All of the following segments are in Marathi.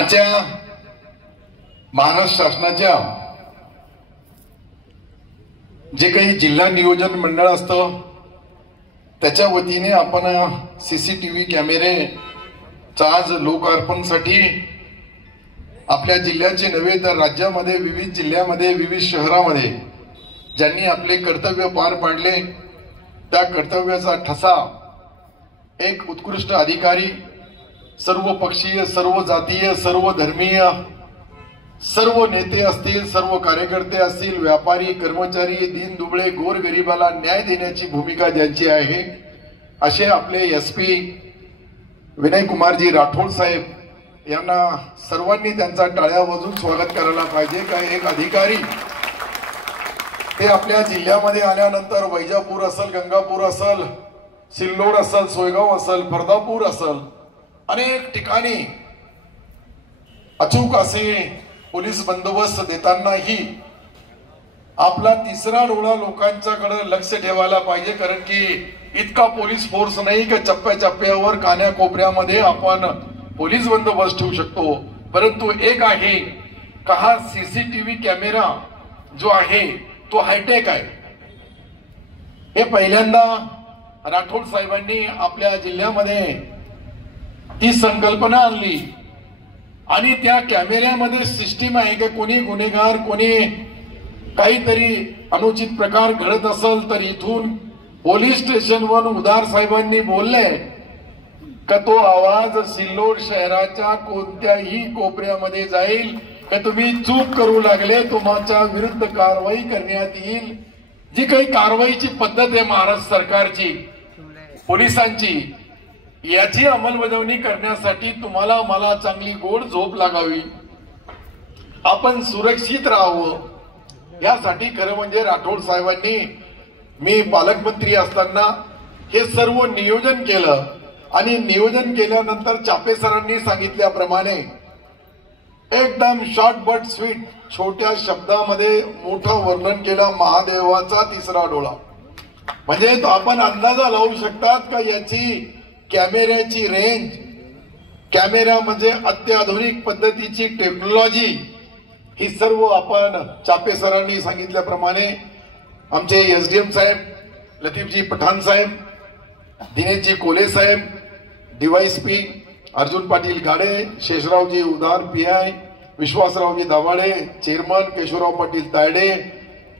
आजच्या महाराष्ट्र शासनाच्या जे काही जिल्हा नियोजन मंडळ असतं त्याच्या वतीने आपण सीसीटीव्ही कॅमेरेचा आज लोकार्पणसाठी आपल्या जिल्ह्याचे नव्हे तर राज्यामध्ये विविध जिल्ह्यामध्ये विविध शहरामध्ये ज्यांनी आपले कर्तव्य पार पाडले त्या कर्तव्याचा ठसा एक उत्कृष्ट अधिकारी, सर्व पक्षीय, सर्व जातीय, सर्व धर्मीय, सर्व नेते असतील, सर्व कार्यकर्ते असतील, व्यापारी, कर्मचारी, दीन दुबळे गोरगरिबाला न्याय देण्याची भूमिका ज्यांची आहे असे आपले एसपी विनय कुमारजी राठोड साहेब यांना सर्वांनी त्यांचा टाळ्या वाजवून स्वागत करायला पाहिजे। का एक अधिकारी ते आपल्या जिल्ह्यामध्ये आल्यानंतर वैजापूर असेल, गंगापूर असेल, सिल्लोड असेल, सोयगाव असेल, फरदापूर असेल, अनेक ठिकाणी अचूक असे पोलीस बंदोबस्त देतानाही आपला तिसरा डोळा लोकांच्याकडे लक्ष ठेवायला पाहिजे। कारण की इतका पोलीस फोर्स नाही की चप्प्याचप्प्यावर कान्या कोपऱ्यामध्ये आपण पोलीस बंदोबस्त ठेवू शकतो, परंतु एक आहे का हा सीसीटीव्ही कॅमेरा जो आहे तो हायटेक आहे। हे पहिल्यांदा राठोड साहेबांनी आपल्या जिल्ह्यामध्ये ती संकल्पना आणली आणि त्या कॅमेऱ्यामध्ये सिस्टीम आहे की कोणी गुन्हेगार, कोणी काहीतरी अनुचित प्रकार घडत असेल तर इथून पोलीस स्टेशनवर उदार साहेबांनी बोलले का तो आवाज सिल्लोड शहराच्या कोणत्याही कोपऱ्यामध्ये जाईल का तुम्ही चूक करू लागले तुमच्या विरुद्ध कारवाई करण्यात येईल। जी काही कारवाईची पद्धत आहे महाराष्ट्र सरकारची, पोलिसांची, याची अंमलबजावणी करण्यासाठी तुम्हाला मला चांगली गोड झोप लागावी, आपण सुरक्षित राहावं, यासाठी खरं म्हणजे राठोड साहेबांनी मी पालकमंत्री असताना हे सर्व नियोजन केलं आणि नियोजन केल्यानंतर चापे सरांनी सांगितल्याप्रमाणे एकदम शॉर्ट बट स्वीट छोट्या शब्दामध्ये मोठं वर्णन केलं महादेवाचा तिसरा डोळा। म्हणजे तो आपण अंदाजा लावू शकतात का याची कॅमेऱ्याची रेंज, कॅमेरा म्हणजे अत्याधुनिक पद्धतीची टेक्नॉलॉजी, ही सर्व आपण चापे सरांनी सांगितल्याप्रमाणे आमचे एसडीएम साहेब, लतीफजी पठाण साहेब, दिनेशजी कोले साहेब, डीवायएसपी अर्जुन पाटील गाडे, शेषरावजी उदार PI, विश्वासरावजी दावाळे chairman, Keshavrao Patil Tayde,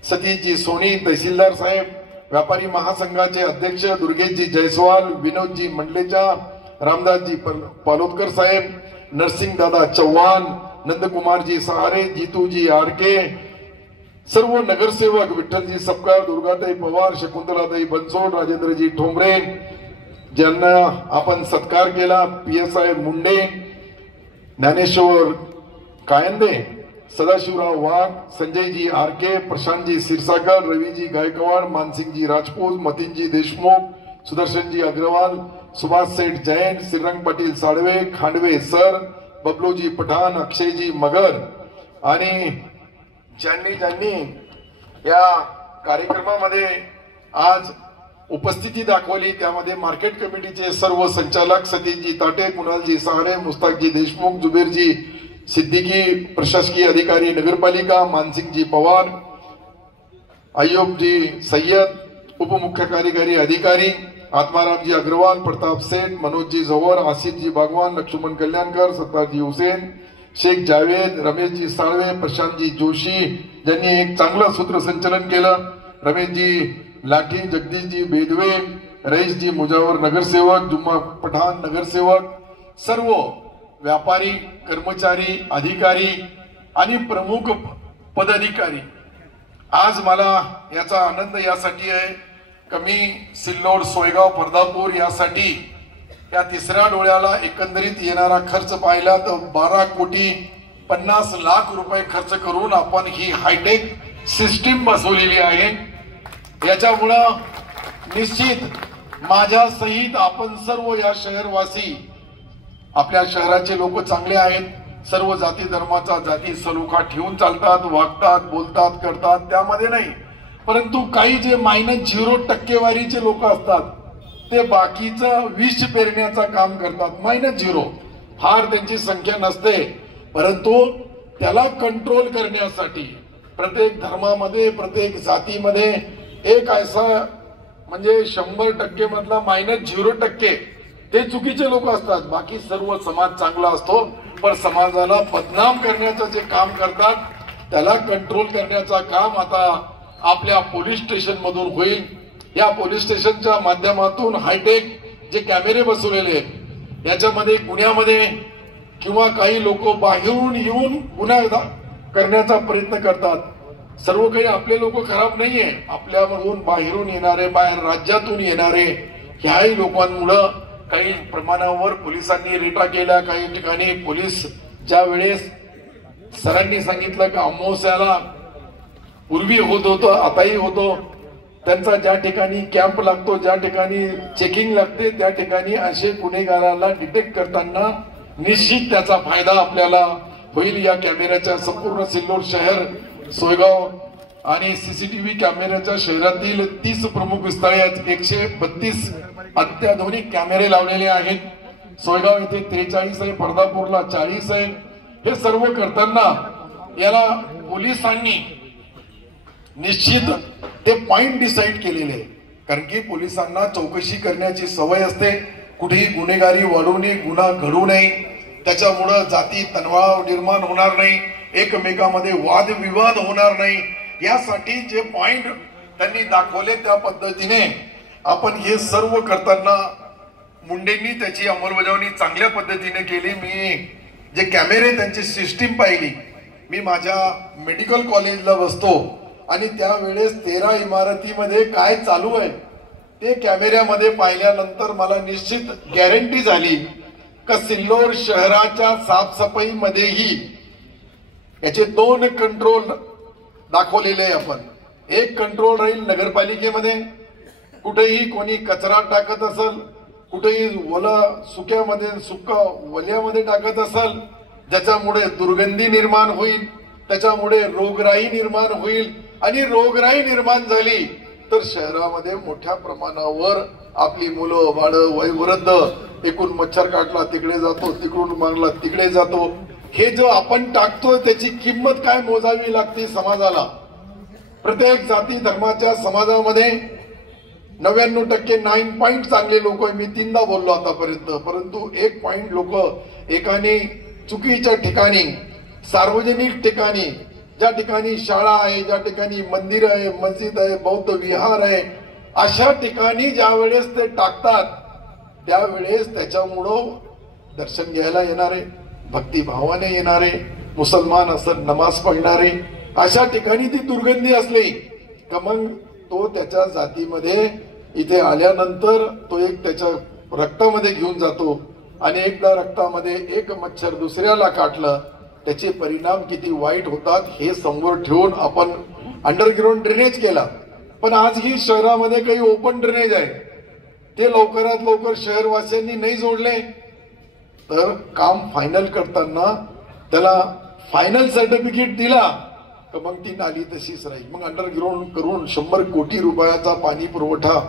सतीशजी Sony तहसीलदार साहेब, व्यापारी महासंघाचे अध्यक्ष दुर्गेशजी जयस्वाल, विनोदजी मंडलेचा, रामदासजी पालोदकर साहेब, नरसिंग दादा चव्हाण, नंदकुमारजी सहारे, जीतूजी आरके, सर्व नगरसेवक विठ्ठलजी सपकाळ, दुर्गाताई पवार, शकुंतलाताई बनसोड, राजेंद्रजी ठोंबरे ज्यांना आपण सत्कार केला, पीएसआय मुंडे, ज्ञानेश्वर कायंदे, सदाशिवराव वाघ, संजयजी आरके, प्रशांतजी क्षीरसागर, रवीजी गायकवाड, मानसिंगजी राजपूत, मतीनजी देशमुख, सुदर्शनजी अग्रवाल, सुभाष सेठ जैन, श्रीरंग पाटील साळवे, खांडवे सर, बबलूजी पठाण, अक्षयजी मगर आणि ज्यांनी या कार्यक्रमामध्ये आज उपस्थिती दाखवली त्यामध्ये मार्केट कमिटीचे सर्व संचालक सतीशजी ताटे, कुणालजी सहारे, मुस्ताकजी देशमुख, जुबेरजी सिद्दीकी, प्रशासकीय अधिकारी नगरपालिका, मानसिंगजी पवार, अय्यूबजी सय्यद, उपमुख्य कार्यकारी अधिकारी आत्मारामजी अग्रवाल, प्रताप सेठ, मनोजजी जवळ, आसिफजी बागवान, लक्ष्मण कल्याणकर, सत्तारजी हुसेन, शेख जावेद, रमेशजी साळवे, प्रशांतजी जोशी ज्यांनी एक चांगलं सूत्रसंचलन केलं, रमेशजी लाठी, जगदीशजी बेदवे, रईसजी मुजावर नगरसेवक, जुम्मा पठाण नगरसेवक, सर्व व्यापारी, कर्मचारी, अधिकारी आणि प्रमुख पदाधिकारी। आज मला याचा आनंद यासाठी आहे की मी सिल्लोड, सोयगाव, फरदापूर यासाठी या तिसऱ्या डोळ्याला एकंदरीत येणारा खर्च पाहिला तर 12,50,00,000 रुपये खर्च करून आपण ही हायटेक सिस्टीम बसवलेली आहे। याच्यामुळं निश्चित माझ्या सहित आपण सर्व या शहरवासी, आपल्या शहराचे लोक चांगले आहेत, सर्व जाती धर्माचा जाती सलोखा ठेवून चालतात, वागतात, बोलतात, करतात, त्यामध्ये नाही, परंतु काही जे -0% लोक असतात ते बाकीचं विष पेरण्याचं काम करतात, -0 फार त्यांची संख्या नसते, परंतु त्याला कंट्रोल करण्यासाठी प्रत्येक धर्मामध्ये प्रत्येक जातीमध्ये एक ऐसा म्हणजे 100% मधला -0% ते चुकीचे लोक असतात, बाकी सर्व समाज चांगला असतो. पण समाजाला बदनाम करण्याचं जे काम करतात त्याला कंट्रोल करण्याचं काम आता आपल्या पोलीस स्टेशन मधून होईल. या पोलीस स्टेशनच्या माध्यमातून हायटेक जे कॅमेरे बसवलेले आहेत याच्यामध्ये गुन्ह्यामध्ये किंवा काही लोक बाहेरून येऊन गुन्हा करण्याचा प्रयत्न करतात. सर्व काही आपले लोक खराब नाहीये, आपल्यामधून बाहेरून येणारे, बाहेर राज्यातून येणारे ह्याही लोकांमुळे काही प्रमाणावर पोलिसांनी रेटा केल्या. काही ठिकाणी पोलीस ज्या वेळेस सरांनी सांगितलं की अमावस्याला पूर्वी होत होतं आताही होतो, त्यांचा ज्या ठिकाणी कॅम्प लागतो, ज्या ठिकाणी चेकिंग लागते त्या ठिकाणी असे गुन्हेगाराला डिटेक्ट करताना निश्चित त्याचा फायदा आपल्याला होईल. या कॅमेऱ्याच्या संपूर्ण सिल्लोड शहर, सोयगाव आणि सीसीटीव्ही कॅमेऱ्याच्या शहरातील 30 प्रमुख स्थळे, 132 अत्याधुनिक कॅमेरे लावलेले आहेत. सोयगाव येथे 43 आहे, पर्दापूरला 40 आहे. हे सर्व करताना याला पोलिसांनी निश्चित ते पॉइंट डिसाइड केलेले आहे, कारण की पोलिसांना चौकशी करण्याची सवय असते. कुठेही गुन्हेगारी वाढू नये, गुन्हा घडू नये, त्याच्यामुळं जाती तणाव निर्माण होणार नाही, एकमेकांमध्ये वादविवाद होणार नाही, यासाठी जे पॉइंट त्यांनी दाखवले त्या पद्धतीने आपण हे सर्व करताना मुंडेंनी त्याची अंमलबजावणी चांगल्या पद्धतीने केली. मी जे कॅमेरे त्यांची सिस्टीम पाहिली, मी माझ्या मेडिकल कॉलेजला बसतो आणि त्यावेळेस 13 इमारतीमध्ये काय चालू आहे ते कॅमेऱ्यामध्ये पाहिल्यानंतर मला निश्चित गॅरंटी झाली का सिल्लोड शहराच्या साफसफाईमध्येही याचे 2 कंट्रोल दाखवलेले आहे. आपण एक कंट्रोल राहील नगरपालिकेमध्ये, कुठेही कोणी कचरा टाकत असेल, कुठेही सुक्यामध्ये सुका वल्यामध्ये टाकत असेल, ज्याच्यामुळे दुर्गंधी निर्माण होईल, त्याच्यामुळे रोगराई निर्माण होईल आणि रोगराई निर्माण झाली तर शहरामध्ये मोठ्या प्रमाणावर आपली मुलं बाळं वयोवृद्ध एकूण मच्छर काटला तिकडे जातो, तिकडून मागला तिकडे जातो. हे जो आपण टाकतोय त्याची किंमत काय मोजावी लागते समाजाला. प्रत्येक जाती धर्माच्या समाजामध्ये 99% 9 पॉइंट चांगले लोक आहे. मी 3दा बोललो आतापर्यंत, परंतु 1 पॉइंट लोक एकाने चुकीच्या ठिकाणी, सार्वजनिक ठिकाणी, ज्या ठिकाणी शाळा आहे, ज्या ठिकाणी मंदिर आहे, मस्जिद आहे, बौद्ध विहार आहे, अशा ठिकाणी ज्या वेळेस ते टाकतात त्यावेळेस त्याच्यामुळं दर्शन घ्यायला येणारे, भक्तिभावाने येणारे, मुसलमान असं नमाज पढणारे, अशा ठिकाणी ती दुर्गंधी असली का मग तो त्याच्या जातीमध्ये इथे आल्यानंतर तो एक त्याच्या रक्तामध्ये घेऊन जातो आणि एकदा रक्तामध्ये एक मच्छर दुसऱ्याला काटलं त्याचे परिणाम किती वाईट होतात हे समोर ठेवून आपण अंडरग्राउंड ड्रेनेज केला. पण आजही शहरामध्ये काही ओपन ड्रेनेज आहे, ते लवकरात लवकर शहरवासियांनी नाही जोडले तर काम फायनल करताना त्याला फायनल सर्टिफिकेट दिला तर मग ती नाली तशीच राहील. मग अंडरग्राउंड करून 100 कोटी रुपयाचा पाणी पुरवठा,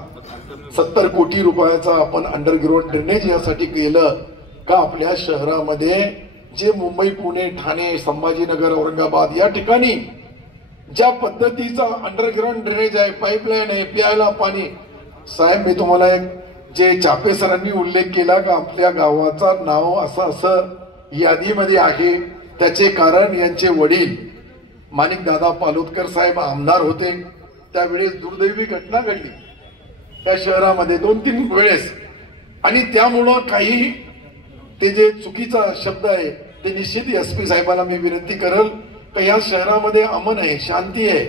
70 कोटी रुपयाचा आपण अंडरग्राउंड ड्रेनेज यासाठी केलं का आपल्या शहरामध्ये जे मुंबई, पुणे, ठाणे, संभाजीनगर, औरंगाबाद या ठिकाणी ज्या पद्धतीचा अंडरग्राउंड ड्रेनेज आहे, पाईपलाईन आहे, प्यायला पाणी. साहेब मी तुम्हाला एक जे चापे सरांनी उल्लेख केला का आपल्या गावाचा नाव असं असं यादीमध्ये आहे, त्याचे कारण यांचे वडील माणिकदादा पालोदकर साहेब आमदार होते. त्यावेळेस दुर्दैवी घटना घडली त्या शहरामध्ये 2-3 वेळेस आणि त्यामुळं काही ते जे चुकीचा शब्द आहे ते निश्चित एसपी साहेबांना मी विनंती करेल की या शहरामध्ये अमन आहे, शांती आहे,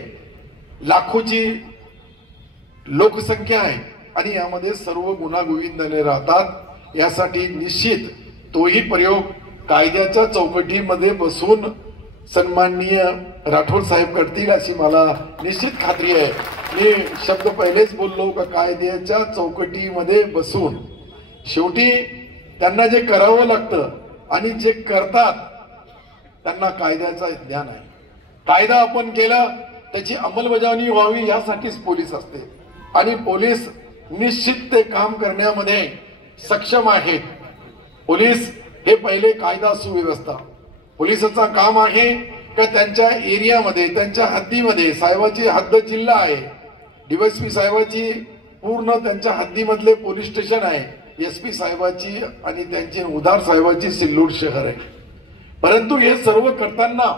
लाखोची लोकसंख्या आहे आणि यामध्ये सर्व गुण्यागोविंदाने राहतात. यासाठी निश्चित तोही प्रयोग कायद्याच्या चौकटीमध्ये बसून सन्माननीय राठोड साहेब करतील अशी मला निश्चित खात्री आहे. मी शब्द पहिलेच बोललो का कायद्याच्या चौकटीमध्ये बसून शेवटी त्यांना जे करावं लागतं आणि जे करतात त्यांना कायद्याचं ज्ञान आहे. कायदा आपण केला त्याची अंमलबजावणी व्हावी यासाठीच पोलीस असते आणि पोलीस निश्चित ते काम करण्यामध्ये सक्षम आहेत. पोलीस हे पहिले कायदा सुव्यवस्था, पोलिसाचं काम आहे का त्यांच्या एरियामध्ये त्यांच्या हद्दीमध्ये, साहेबाची हद्द जिल्हा आहे, डीवायएसपी साहेबाची पूर्ण त्यांच्या हद्दीमधले पोलीस स्टेशन आहे, एसपी साहेबाची आणि त्यांची उधार साहेबाची सिल्लोड शहर आहे. परंतु हे सर्व करताना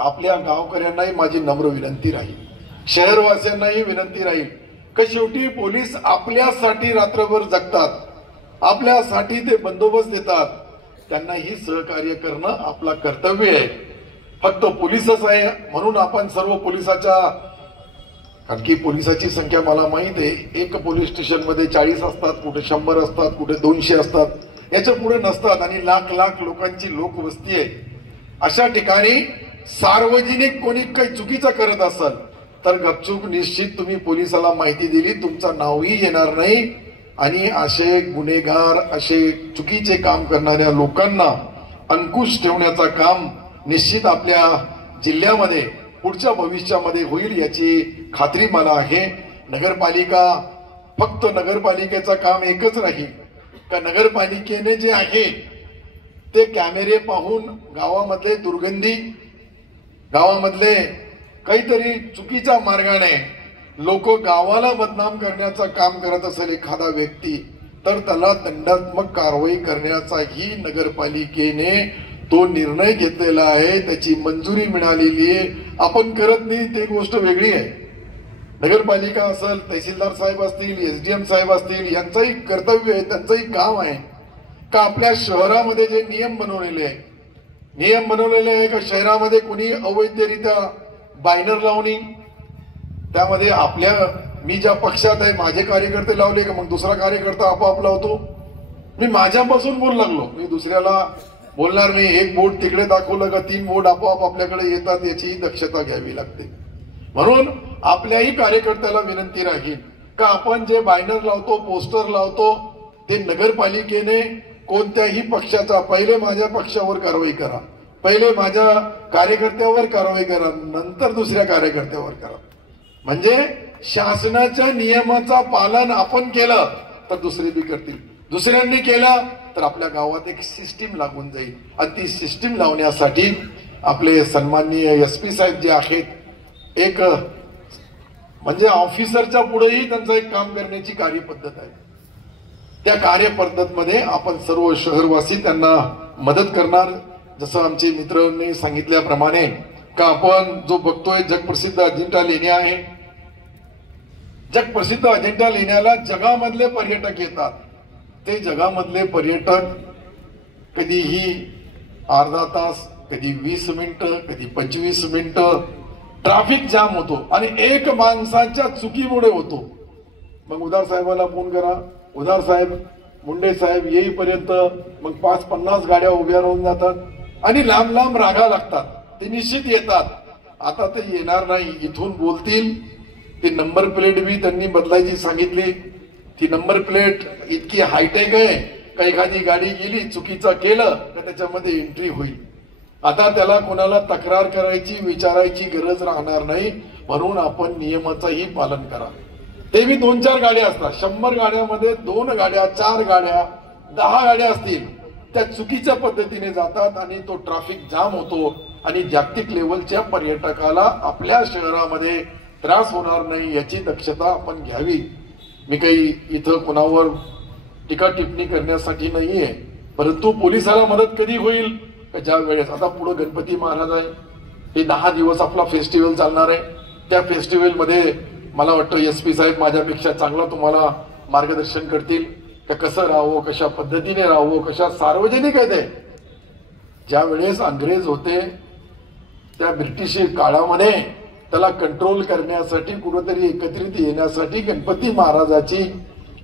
आपल्या गावकऱ्यांनाही माझी नम्र विनंती राहील, शहरवासियांनाही विनंती राहील की शेवटी पोलीस आपल्यासाठी रात्रभर जगतात, आपल्यासाठी ते बंदोबस्त देतात, त्यांनाही सहकार्य करणं आपलं कर्तव्य आहे. फक्त पोलीसच आहे म्हणून आपण सर्व पोलिसाच्या, कारण की पोलिसाची संख्या मला माहित आहे, एक पोलीस स्टेशन मध्ये 40 असतात, कुठे 100 असतात, कुठे 200 असतात, याच्या पुढे नसतात आणि लाख लाख लोकांची लोकवस्ती आहे. अशा ठिकाणी सार्वजनिक कोणी काही चुकीचं करत असेल तर गपचूप निश्चित तुम्ही पोलिसाला माहिती दिली, तुमचं नावही येणार नाही आणि असे गुन्हेगार, असे चुकीचे काम करणाऱ्या लोकांना अंकुश ठेवण्याचं काम निश्चित आपल्या जिल्ह्यामध्ये पुढच्या भविष्यामध्ये होईल याची खात्री मला आहे. नगरपालिका, फक्त नगरपालिकेचं काम एकच राहील का नगरपालिकेने जे आहे ते कॅमेरे पाहून गावामधले दुर्गंधी, गावामधले काहीतरी चुकीच्या मार्गाने लोक गावाला बदनाम करण्याचं काम करत असेल एखादा व्यक्ती, तर त्याला दंडात्मक कारवाई करण्याचाही नगरपालिकेने तो निर्णय घेतलेला आहे, त्याची मंजुरी मिळालेली आहे. आपण करत नाही ते गोष्ट वेगळी आहे. नगरपालिका असेल, तहसीलदार साहेब असतील, एसडीएम साहेब असतील, यांचंही कर्तव्य आहे, त्यांचंही काम आहे का आपल्या शहरामध्ये जे नियम बनवलेले आहे का शहरामध्ये कोणी अवैधरित्या बॅनर लावणी, त्यामध्ये आपल्या, मी ज्या पक्षात आहे माझे कार्यकर्ते लावले का मग दुसरा कार्यकर्ता आपोआप लावतो. मी माझ्यापासून बोलू लागलो, मी दुसऱ्याला बोलणार नाही. एक बोर्ड तिकडे दाखवलं का 3 बोर्ड आपोआप आपल्याकडे येतात, याचीही दक्षता घ्यावी लागते. म्हणून आपल्याही कार्यकर्त्याला विनंती राहील का आपण जे बॅनर लावतो, पोस्टर लावतो, ते नगरपालिकेने कोणत्याही पक्षाचा, पहिले माझ्या पक्षावर कारवाई करा, पहिले माझ्या कार्यकर्त्यावर कारवाई करा, नंतर दुसऱ्या कार्यकर्त्यावर करा. म्हणजे शासनाच्या नियमाचं पालन आपण केलं तर दुसरे बी करतील, दुसऱ्यांनी केलं तर आपल्या गावात एक सिस्टीम लागून जाईल. आणि ती सिस्टीम लावण्यासाठी आपले सन्माननीय एसपी साहेब जे आहेत, एक म्हणजे ऑफिसरच्या पुढेही त्यांचं एक काम करण्याची कार्यपद्धत आहे. त्या कार्यपद्धतीमध्ये आपण सर्व शहरवासी त्यांना मदत करणार. जसं आमचे मित्रांनी सांगितल्याप्रमाणे का आपण जो बघतोय जगप्रसिद्ध अजिंठा लेण्या आहे, जगप्रसिद्ध अजिंठा लेण्याला जगामधले पर्यटक येतात. ते जगामधले पर्यटक कधीही अर्धा तास, कधी 20 मिनिटं, कधी 25 मिनिटं ट्रॅफिक जाम होतो आणि एक माणसाच्या चुकीमुळे होतो. मग उधार साहेबाला फोन करा, उधार साहेब, मुंडे साहेब येईपर्यंत मग 5-50 गाड्या उभ्या राहून जातात आणि लांब लांब रागा लागतात. ते निश्चित येतात, आता ते येणार नाही, इथून बोलतील. ती नंबर प्लेट बी त्यांनी बदलायची सांगितली. ती नंबर प्लेट इतकी हायटेक आहे का एखादी गाडी गेली, चुकीचं केलं तर त्याच्यामध्ये एंट्री होईल. आता त्याला कोणाला तक्रार करायची, विचारायची गरज राहणार नाही. म्हणून आपण नियमाचंही पालन करा. ते बी 2-4 गाड्या असतात, 100 गाड्यामध्ये 2 गाड्या, 4 गाड्या, 10 गाड्या असतील, त्या चुकीच्या पद्धतीने जातात आणि तो ट्रॅफिक जाम होतो आणि जागतिक लेवलच्या पर्यटकाला आपल्या शहरामध्ये त्रास होणार नाही याची दक्षता आपण घ्यावी. मी काही इथं कोणावर टीका टिप्पणी करण्यासाठी नाहीये, परंतु पोलिसाला मदत कधी होईल का ज्या वेळेस, आता पुढे गणपती महाराज आहे, हे 10 दिवस आपला फेस्टिवल चालणार आहे. त्या फेस्टिवल मध्ये मला वाटतं एसपी साहेब माझ्यापेक्षा चांगलं तुम्हाला मार्गदर्शन करतील का कसं राहावं, कशा पद्धतीने राहावं, कशा सार्वजनिक आहे ते. ज्या वेळेस अंग्रेज होते त्या ब्रिटिश काळामध्ये त्याला कंट्रोल करण्यासाठी, कुठेतरी एकत्रित येण्यासाठी गणपती महाराजाची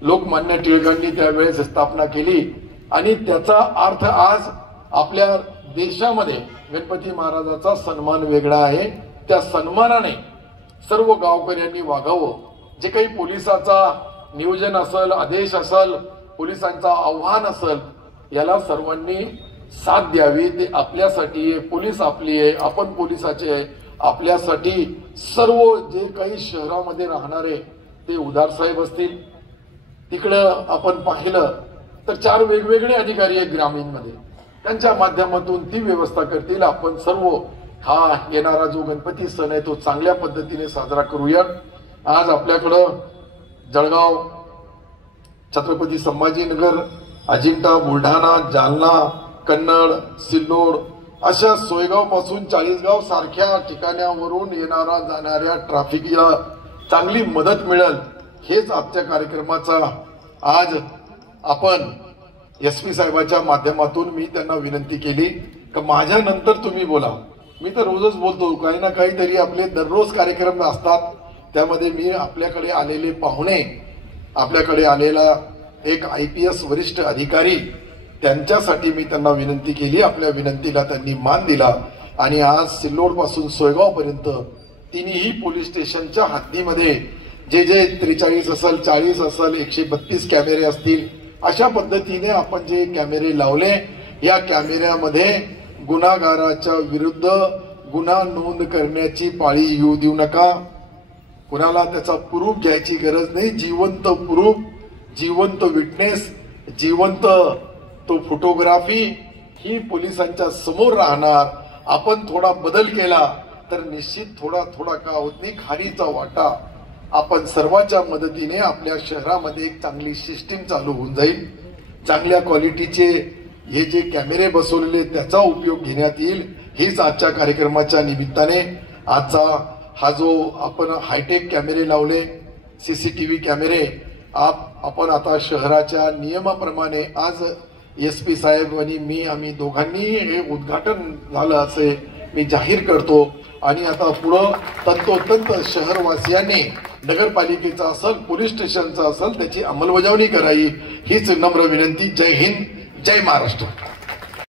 लोकमान्य टिळकांनी त्यावेळेस स्थापना केली आणि त्याचा अर्थ आज आपल्या देशामध्ये गणपती महाराजाचा सन्मान वेगळा आहे. त्या सन्मानाने सर्व गावकऱ्यांनी वागावं. जे काही पोलिसाचा नियोजन असेल, आदेश असेल, पोलिसांचा आव्हान असेल, याला सर्वांनी साथ द्यावी. ते आपल्यासाठी आहे, पोलीस आपली आहे, आपण पोलिसाचे आहे. आपल्यासाठी सर्व जे काही शहरामध्ये राहणारे ते उधार साहेब असतील, तिकडं आपण पाहिलं तर 4 वेगवेगळे अधिकारी आहेत ग्रामीणमध्ये. त्यांच्या माध्यमातून ती व्यवस्था करतील. आपण सर्व हा येणारा जो गणपती सण आहे तो चांगल्या पद्धतीने साजरा करूया. आज आपल्याकडं जळगाव, छत्रपती संभाजीनगर, अजिंठा, बुलढाणा, जालना, कन्नड, सिल्लोड अशा सोयगाव पासून चाळीसगाव सारख्या ठिकाणावरून येणारा जाणाऱ्या ट्रॅफिकला चांगली मदत मिळेल, हेच आजच्या कार्यक्रमाचा. आज आपण SP साहेबांच्या माध्यमातून मी त्यांना विनंती केली की माझ्या नंतर तुम्ही बोला. मी तर रोजच बोलतो, काही ना काहीतरी आपले दररोज कार्यक्रम असतात. त्यामध्ये मी आपल्याकडे आलेले पाहुणे, आपल्याकडे आलेला एक IPS वरिष्ठ अधिकारी, त्यांच्यासाठी मी त्यांना विनंती केली. आपल्या विनंतीला त्यांनी मान दिला आणि आज सिल्लोड पासून सोयगाव पर्यंत तिन्ही पोलीस स्टेशनच्या हद्दीमध्ये जे 43 असेल, 40 असेल, 132 कॅमेरे असतील, अशा पद्धतीने आपण जे कॅमेरे लावले, या कॅमेऱ्यामध्ये गुन्हेगाराच्या विरुद्ध गुन्हा नोंद करण्याची पाळी येऊ देऊ नका. कुणाला त्याचा प्रूफ घ्यायची गरज नाही. जिवंत प्रूफ, जिवंत विटनेस, जिवंत तो फोटोग्राफी ही पोलिसांच्या समोर राहणार. आपण थोडा बदल केला तर निश्चित थोडा थोडा का होत नाही, खारीचा वाटा आपण सर्वांच्या मदतीने आपल्या शहरामध्ये एक चांगली सिस्टीम चालू होऊन जाईल. चांगल्या क्वालिटीचे हे जे कॅमेरे बसवलेले त्याचा उपयोग घेण्यात येईल. हीच आजच्या कार्यक्रमाच्या निमित्ताने आजचा हा जो आपण हायटेक कॅमेरे लावले, CCTV कॅमेरे, आपण आता शहराच्या नियमाप्रमाणे आज SP साहेब आणि मी, आम्ही दोघांनी हे उद्घाटन झालं असे मी जाहीर करतो. आणि आता पुढं तंतोतंत शहरवासियांनी नगरपालिकेचा असेल, पोलीस स्टेशनचा असेल, त्याची अंमलबजावणी करावी, हीच नम्र विनंती. जय हिंद, जय महाराष्ट्र.